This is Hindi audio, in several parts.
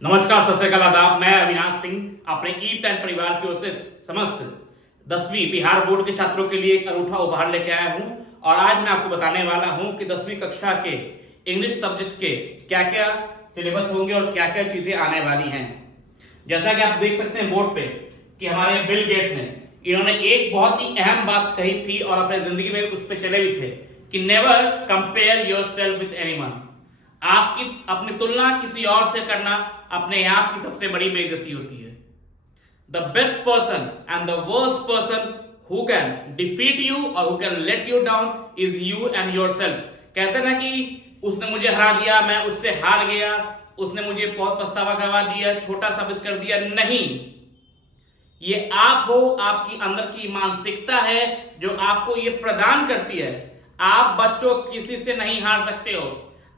नमस्कार, सत श्री अकाल, आदाब। मैं अविनाश सिंह अपने ई10 परिवार की ओर से समस्त 10वीं बिहार बोर्ड के छात्रों के लिए एक अनूठा उपहार लेके आया हूं। और आज मैं आपको बताने वाला हूं कि 10वीं कक्षा के इंग्लिश सब्जेक्ट के क्या क्या सिलेबस होंगे और क्या क्या चीजें आने वाली हैं। जैसा कि आप देख सकते हैं बोर्ड पे कि हमारे बिल गेट्स ने इन्होंने एक बहुत ही अहम बात कही थी और अपने जिंदगी में उस पर चले भी थे कि never compare yourself with anyone. आपकी अपनी तुलना किसी और से करना अपने आप की सबसे बड़ी बेइज्जती होती है। The best person and the worst person who can defeat you और who can let you down is you and yourself. कहते हैं ना कि उसने मुझे हरा दिया, मैं उससे हार गया, उसने मुझे बहुत पछतावा करवा दिया, छोटा साबित कर दिया। नहीं, ये आप हो, आपकी अंदर की मानसिकता है जो आपको ये प्रदान करती है। आप बच्चों किसी से नहीं हार सकते हो,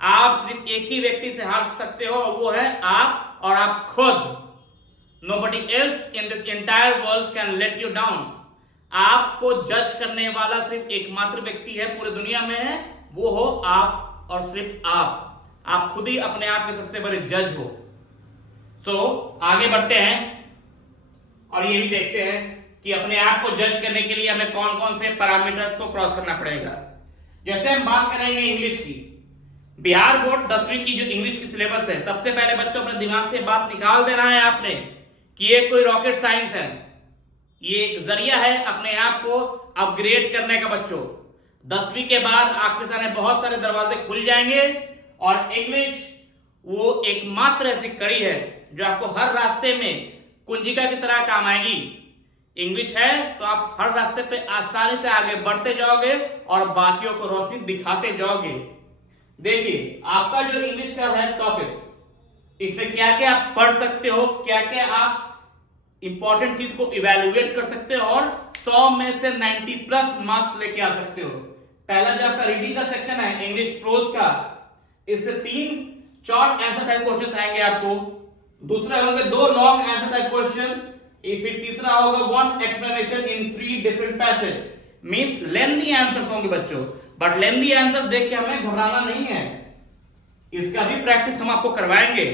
आप सिर्फ एक ही व्यक्ति से हार सकते हो और वो है आप और आप खुद। Nobody else in this entire world can let you down। आपको जज करने वाला सिर्फ एकमात्र व्यक्ति है पूरी दुनिया में है, वो हो आप और सिर्फ आप खुद ही अपने आप के सबसे बड़े जज हो। आगे बढ़ते हैं और ये भी देखते हैं कि अपने आप को जज करने के लिए हमें कौन कौन से पैरामीटर्स को क्रॉस करना पड़ेगा। जैसे हम बात करेंगे इंग्लिश की, बिहार बोर्ड 10वीं की जो इंग्लिश की सिलेबस है, सबसे पहले बच्चों अपने दिमाग से बात निकाल देना है आपने कि ये कोई रॉकेट साइंस है, ये एक जरिया है अपने आप को अपग्रेड करने का। बच्चों 10वीं के बाद आपके सामने बहुत सारे दरवाजे खुल जाएंगे और इंग्लिश वो एकमात्र ऐसी कड़ी है जो आपको हर रास्ते में कुंजिका की तरह काम आएगी। इंग्लिश है तो आप हर रास्ते पे आसानी से आगे बढ़ते जाओगे और बाकियों को रोशनी दिखाते जाओगे। देखिए आपका जो इंग्लिश का है टॉपिक, इसमें क्या क्या आप पढ़ सकते हो, क्या क्या आप इंपॉर्टेंट चीज को इवैल्यूएट कर सकते हो और 100 में से 90 प्लस मार्क्स लेके आ सकते हो। पहला जो आपका रीडिंग का सेक्शन है इंग्लिश प्रोज का, इससे 3 शॉर्ट आंसर टाइप क्वेश्चन आएंगे आपको। दूसरा होंगे 2 लॉन्ग आंसर टाइप क्वेश्चन, फिर तीसरा होगा 1 explanation in 3 different passage. Means lengthy answers होंगे बच्चों, बट लेंथी आंसर देख के हमें घबराना नहीं है, इसका भी प्रैक्टिस हम आपको करवाएंगे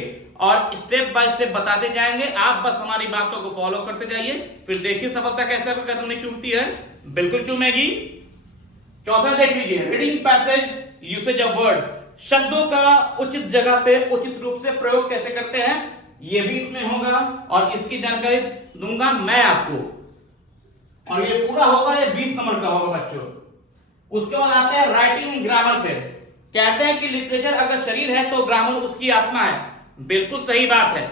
और स्टेप बाय स्टेप बताते जाएंगे। आप बस हमारी बातों को फॉलो करते जाइए, फिर देखिए सफलता कैसे आपको कदम नहीं चूमती है, बिल्कुल चूमेगी। चौथा देख लीजिए reading passage usage of word, शब्दों का उचित जगह पे उचित रूप से प्रयोग कैसे करते हैं, ये भी इसमें होगा और इसकी जानकारी दूंगा मैं आपको। और ये पूरा होगा, ये 20 नंबर का होगा बच्चों। उसके बाद आते हैं राइटिंग एंड ग्रामर पे। कहते हैं कि लिटरेचर अगर शरीर है तो ग्रामर उसकी आत्मा है, बिल्कुल सही बात है।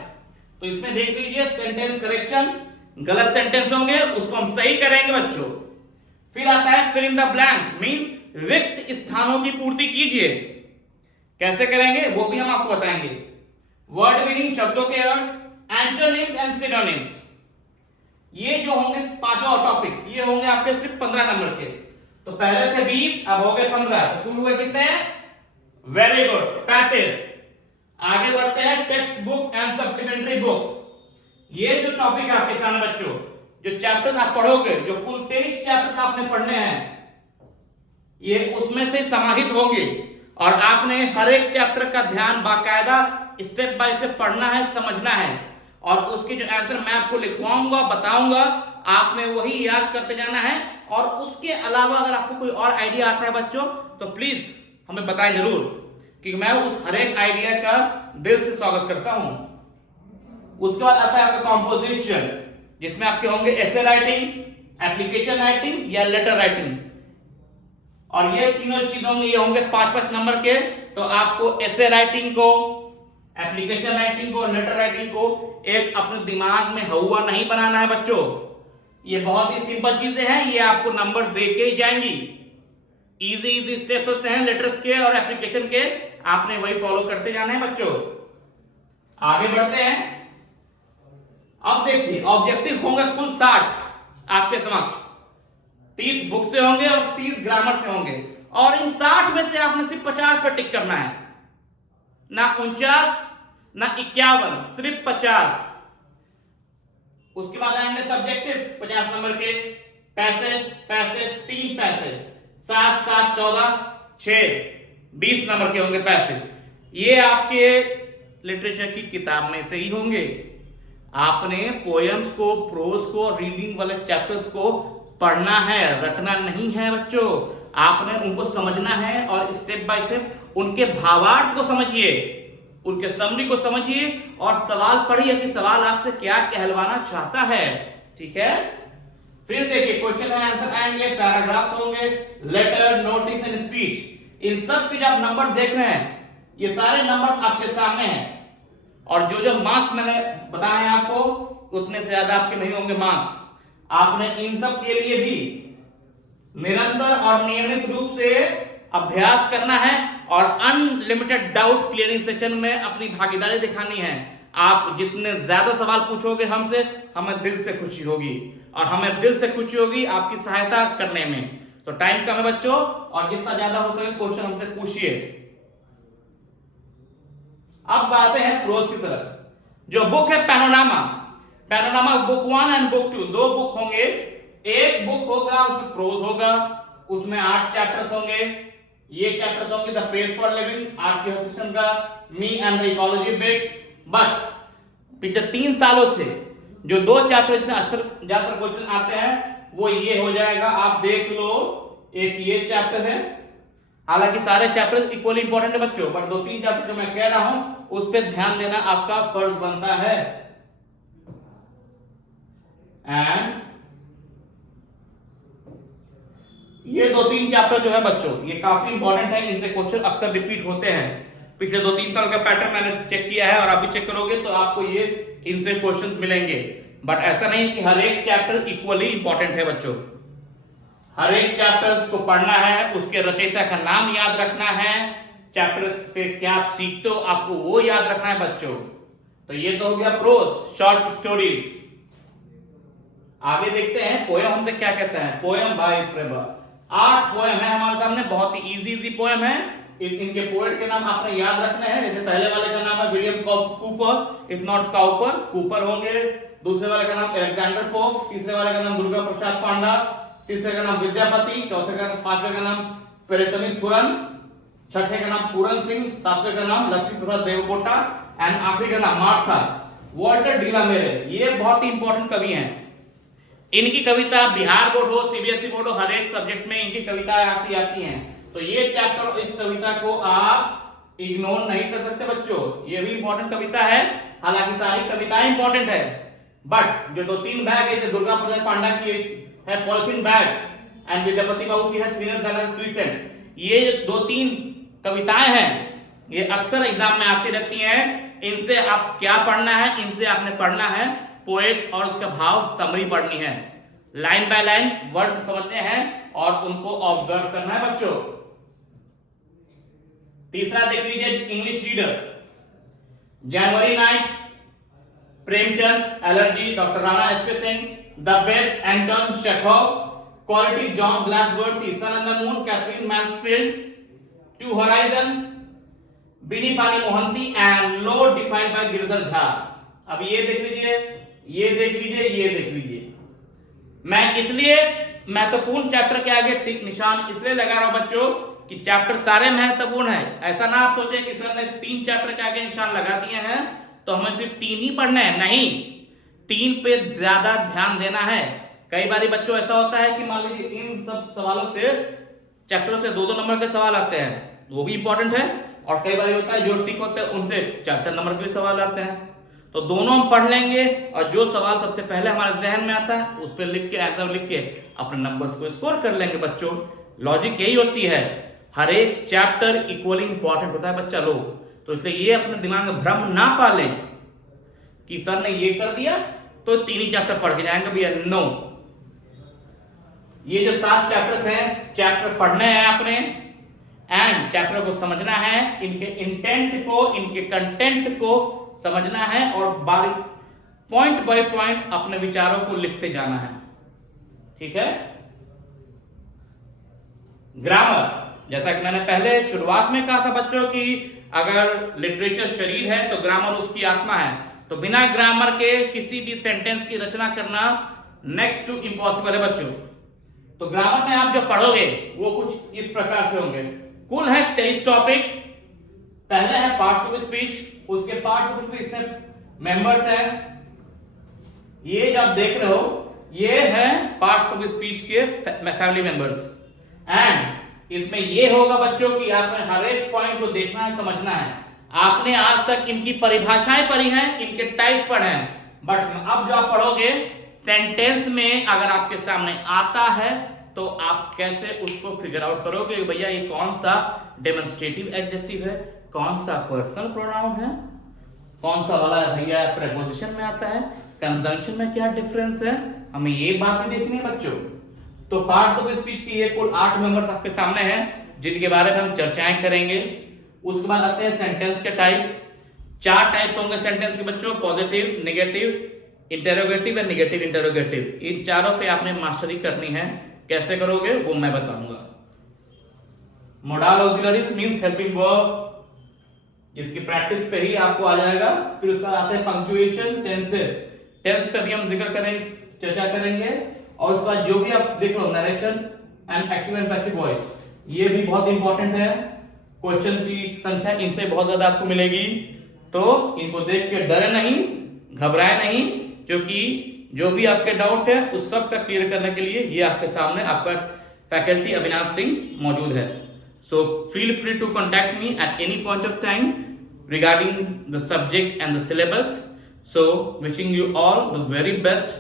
तो इसमें देख लीजिए सेंटेंस करेक्शन, गलत सेंटेंस होंगे उसको हम सही करेंगे बच्चों। फिर आता है fill in the blanks, means रिक्त स्थानों की पूर्ति कीजिए। कैसे करेंगे वो भी हम आपको बताएंगे। वर्ड मीनिंग, शब्दों के अर्थ, एंटोनिम्स एंड सिनोनिम्स, ये जो होंगे पांचों टॉपिक, ये होंगे आपके सिर्फ 15 नंबर के। तो पहले थे 20, अब हो गए 15, तो कुल हुए कितने हैं? Very good, 35। आगे बढ़ते हैं text book and supplementary books. ये जो टॉपिक है आपके सामने बच्चों, जो चैप्टर आप पढ़ोगे, जो कुल 23 चैप्टर आपने पढ़ने हैं, ये उसमें से समाहित होंगे और आपने हर एक चैप्टर का ध्यान बाकायदा स्टेप बाय स्टेप पढ़ना है, समझना है और उसके जो आंसर मैं आपको लिखवाऊंगा, बताऊंगा, आपने वही याद करते जाना है। और उसके अलावा अगर आपको कोई और आइडिया आता है बच्चों तो प्लीज हमें बताएं जरूर, क्योंकि मैं उस हर एक आइडिया का दिल से स्वागत करता हूं। उसके बाद आता है आपका कॉम्पोजिशन, जिसमें आपके होंगे एसे राइटिंग, एप्लीकेशन राइटिंग या लेटर राइटिंग। और ये तीनों चीजों में ये होंगे 5-5 नंबर के। तो आपको एसे राइटिंग को, एप्लीकेशन राइटिंग को, लेटर राइटिंग को एक अपने दिमाग में हवा नहीं बनाना है बच्चों। ये बहुत ही सिंपल चीजें हैं, ये आपको नंबर दे के ही जाएंगी। इजी स्टेप्स होते हैं लेटर्स के और एप्लीकेशन के, आपने वही फॉलो करते जाना है बच्चों। आगे बढ़ते हैं। अब देखिए ऑब्जेक्टिव होंगे कुल 60 आपके समक्ष, 30 बुक से होंगे और 30 ग्रामर से होंगे। और इन 60 में से आपने सिर्फ 50 पर टिक करना है, ना 49 ना 51, सिर्फ 50। उसके बाद आएंगे सब्जेक्टिव 50 नंबर के, पैसेज 3 पैसेज, 7 7 14 6 20 नंबर के होंगे पैसेज। ये आपके लिटरेचर की किताब में से ही होंगे। आपने पोएम्स को, प्रोज को, रीडिंग वाले चैप्टर्स को पढ़ना है, रटना नहीं है बच्चों। आपने उनको समझना है और स्टेप बाय स्टेप उनके भावार्थ को समझिए, उनके समरी को समझिए और सवाल पढ़िए कि सवाल आपसे क्या कहलवाना चाहता है। ठीक है, फिर देखिए क्वेश्चन एंड आंसर आएंगे, पैराग्राफ होंगे, लेटर, नोटिस एंड स्पीच। इन सब के जो आप नंबर देख रहे हैं, ये सारे नंबर्स आपके सामने हैं और जो जो मार्क्स मैंने बताए हैं आपको, उतने से ज्यादा आपके नहीं होंगे मार्क्स। आपने इन सब के लिए भी निरंतर और नियमित रूप से अभ्यास करना है और अनलिमिटेड डाउट क्लियरिंग सेशन में अपनी भागीदारी दिखानी है। आप जितने ज्यादा सवाल पूछोगे हमसे, हमें दिल से खुशी होगी और हमें दिल से खुशी होगी आपकी सहायता करने में। तो टाइम कम है बच्चों और जितना ज्यादा हो सके क्वेश्चन हमसे पूछिए। अब आते हैं प्रोज की तरफ। जो बुक है panorama, panorama book 1 and book 2, दो बुक होंगे। एक बुक होगा उसमें प्रोज होगा, उसमें 8 चैप्टर्स होंगे। ये चैप्टर्स होंगे the page for living, art system का, me and the ecology bit. But पिछले 3 सालों से जो 2 चैप्टर से अक्सर ज्यादातर क्वेश्चन आते हैं वो ये हो जाएगा, आप देख लो। एक ये चैप्टर है, हालांकि सारे चैप्टर इक्वली इंपॉर्टेंट है बच्चों, बट 2-3 चैप्टर जो मैं कह रहा हूं उस पर ध्यान देना आपका फर्ज बनता है। एंड ये 2-3 चैप्टर जो है बच्चों ये काफी इंपॉर्टेंट है, इनसे क्वेश्चन अक्सर रिपीट होते हैं। पिछले 2-3 साल का पैटर्न मैंने चेक किया है और आप भी चेक करोगे तो आपको ये इनसे क्वेश्चंस मिलेंगे। बट ऐसा नहीं कि हर एक चैप्टर इक्वली इंपॉर्टेंट है बच्चों। हर एक चैप्टर को पढ़ना है, उसके रचयिता का नाम याद रखना है, चैप्टर से क्या आप सीखते हो आपको वो याद रखना है बच्चों। तो ये तो हो गया प्रोज, शॉर्ट स्टोरीज। आगे देखते हैं पोएम हमसे क्या कहता है। पोएम बाय प्रेबा, 8 पोएम है हमारे सामने, बहुत ही इजी पोएम है। इनके पोएट के नाम आपने याद रखने हैं। जैसे पहले वाले का नाम है William Cooper, if not Cowper, Cooper होंगे। दूसरे वाले का नाम अलेक्जेंडर पोप, तीसरे वाले का नाम दुर्गा प्रसाद पांडा, तीसरे का नाम विद्यापति, चौथे का, पांचवे का नाम पेरेसमित थुरन, छठे का नाम पूरन सिंह, सातवें का नाम लक्ष्मी प्रसाद देवकोटा एंड आखिरी का नाम मार्था वॉल्टर डी ला मेरे। ये बहुत ही इंपॉर्टेंट कवि हैं। इनकी कविता बिहार बोर्ड हो, सीबीएसई बोर्ड हो, हर एक सब्जेक्ट में इनकी कविताएं आती हैं। तो ये चैप्टर और इस कविता को आप इग्नोर नहीं कर सकते बच्चों, ये भी इंपॉर्टेंट कविता है। हालांकि सारी कविताएं इंपॉर्टेंट है, बट जो 2-3 बैग है, दुर्गा प्रसाद पांडा की है पॉलिथीन बैग एंड विद्यापति बाबू की है थ्रीनर दैट क्रिसेंट, ये 2-3 कविताएं हैं, ये अक्सर एग्जाम में आती रहती हैं। इनसे आप क्या पढ़ना है, इनसे आपने पढ़ना है पोएट और उसका भाव समरी पढ़नी है, लाइन बाय लाइन वर्ड समझने हैं और उनको ऑब्जर्व करना है बच्चों। तीसरा देख लीजिए English reader, January night, Premchand, allergy doctor Rana SK Singh, the bet Anton Chekhov, quality John Galsworthy, sun on the moon Katherine Mansfield, two horizons Binapani Mohanty and lo defined by Girdhar Jha. अब ये देख लीजिए, ये देख लीजिए, ये देख लीजिए। मैं इसलिए महत्वपूर्ण चैप्टर के आगे टिक निशान इसलिए लगा रहा हूं बच्चों कि चैप्टर सारे महत्वपूर्ण है। ऐसा ना आप सोचें कि सर ने 3 चैप्टर के आगे निशान लगा दिए हैं तो हमें सिर्फ 3 ही पढ़ना है, नहीं, 3 पे ज्यादा ध्यान देना है। कई बार बच्चों ऐसा होता है कि मान लीजिए इन सब सवालों से, चैप्टरों से 2-2 नंबर के सवाल आते हैं, वो भी इंपॉर्टेंट है। और कई बार होता है जो टिक होते हैं उनसे 4-4 नंबर के सवाल आते हैं। तो दोनों हम पढ़ लेंगे और जो सवाल सबसे पहले हमारे जहन में आता है उस पर लिख के, आंसर लिख के अपने नंबर्स को स्कोर कर लेंगे बच्चों। लॉजिक यही होती है, हर एक चैप्टर इक्वली इंपॉर्टेंट होता है बच्चा लोग। तो इसलिए ये अपने दिमाग में भ्रम ना पालें कि सर ने ये कर दिया तो 3 ही चैप्टर पढ़ के जाएंगे भैया, नो। ये जो 7 चैप्टर्स हैं, चैप्टर पढ़ने हैं आपने एंड चैप्टर को समझना है, इनके इंटेंट को, इनके कंटेंट को समझना है और बारीक पॉइंट बाय पॉइंट अपने विचारों को लिखते जाना है। ठीक है। ग्रामर, जैसा कि मैंने पहले शुरुआत में कहा था बच्चों कि अगर लिटरेचर शरीर है तो ग्रामर उसकी आत्मा है। तो बिना ग्रामर के किसी भी सेंटेंस की रचना करना नेक्स्ट टू इम्पॉसिबल है बच्चों। तो ग्रामर में आप जब पढ़ोगे वो कुछ इस प्रकार से होंगे। कुल है 23 टॉपिक, पहले है पार्ट्स ऑफ स्पीच, उसके पार्ट्स ऑफ स्पीच इतने मेंबर्स हैं, ये जो आप देख रहे हो ये है पार्ट्स ऑफ स्पीच के फैमिली मेंबर्स। एंड इसमें ये होगा बच्चों की आपने हर एक पॉइंट को देखना है, समझना है। आपने आज तक इनकी परिभाषाएं पढ़ी हैं, इनके टाइप पढ़े हैं, बट अब जो आप पढ़ोगे सेंटेंस में अगर आपके सामने आता है तो आप कैसे उसको फिगर आउट करोगे भैया ये कौन सा डेमोन्स्ट्रेटिव एडजेक्टिव है, कौन सा पर्सनल प्रोनाउन है, कौन सा वाला भैया प्रीपोजिशन में आता है, कंजंक्शन में क्या डिफरेंस है, हमें ये बात भी देखनी है बच्चों। तो पार्ट ऑफ स्पीच की ये कुल 8 मेंबर्स आपके सामने हैं जिनके बारे में हम चर्चाएं करेंगे। उसके बाद आते हैं सेंटेंस के टाइप। 4 टाइप्स होंगे सेंटेंस के बच्चों, पॉजिटिव, नेगेटिव, इंटरोगेटिव और नेगेटिव इंटरोगेटिव। इन चारों पे आपने मास्टरी करनी है, कैसे करोगे वो मैं बताऊंगा। Modal auxiliaries means helping verb, इसकी प्रैक्टिस पे ही आपको आ जाएगा। फिर उसका आते हैं पंक्चुएशन, टेंसेस, टेंस पे भी हम जिक्र करेंगे, चर्चा करेंगे। और उसके बाद जो भी आप देख लो narration and active and passive voice, ये भी बहुत इंपॉर्टेंट है। क्वेश्चन की संख्या इनसे बहुत ज्यादा आपको मिलेगी, तो इनको देख के डरे नहीं, घबराए नहीं, क्योंकि जो भी आपके डाउट है उस सब का क्लियर करने के लिए ये आपके सामने आपका फैकल्टी अविनाश सिंह मौजूद है। So feel free to contact me at any point of time regarding the subject and the syllabus. So wishing you all the very best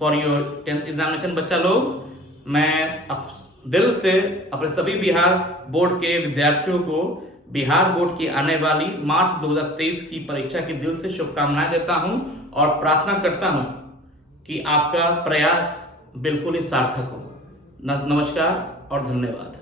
for your 10th examination बच्चा लोग। मैं दिल से अपने सभी बिहार बोर्ड के विद्यार्थियों को बिहार बोर्ड की आने वाली मार्च 2023 की परीक्षा की दिल से शुभकामनाएं देता हूं और प्रार्थना करता हूं कि आपका प्रयास बिल्कुल ही सार्थक हो। नमस्कार और धन्यवाद।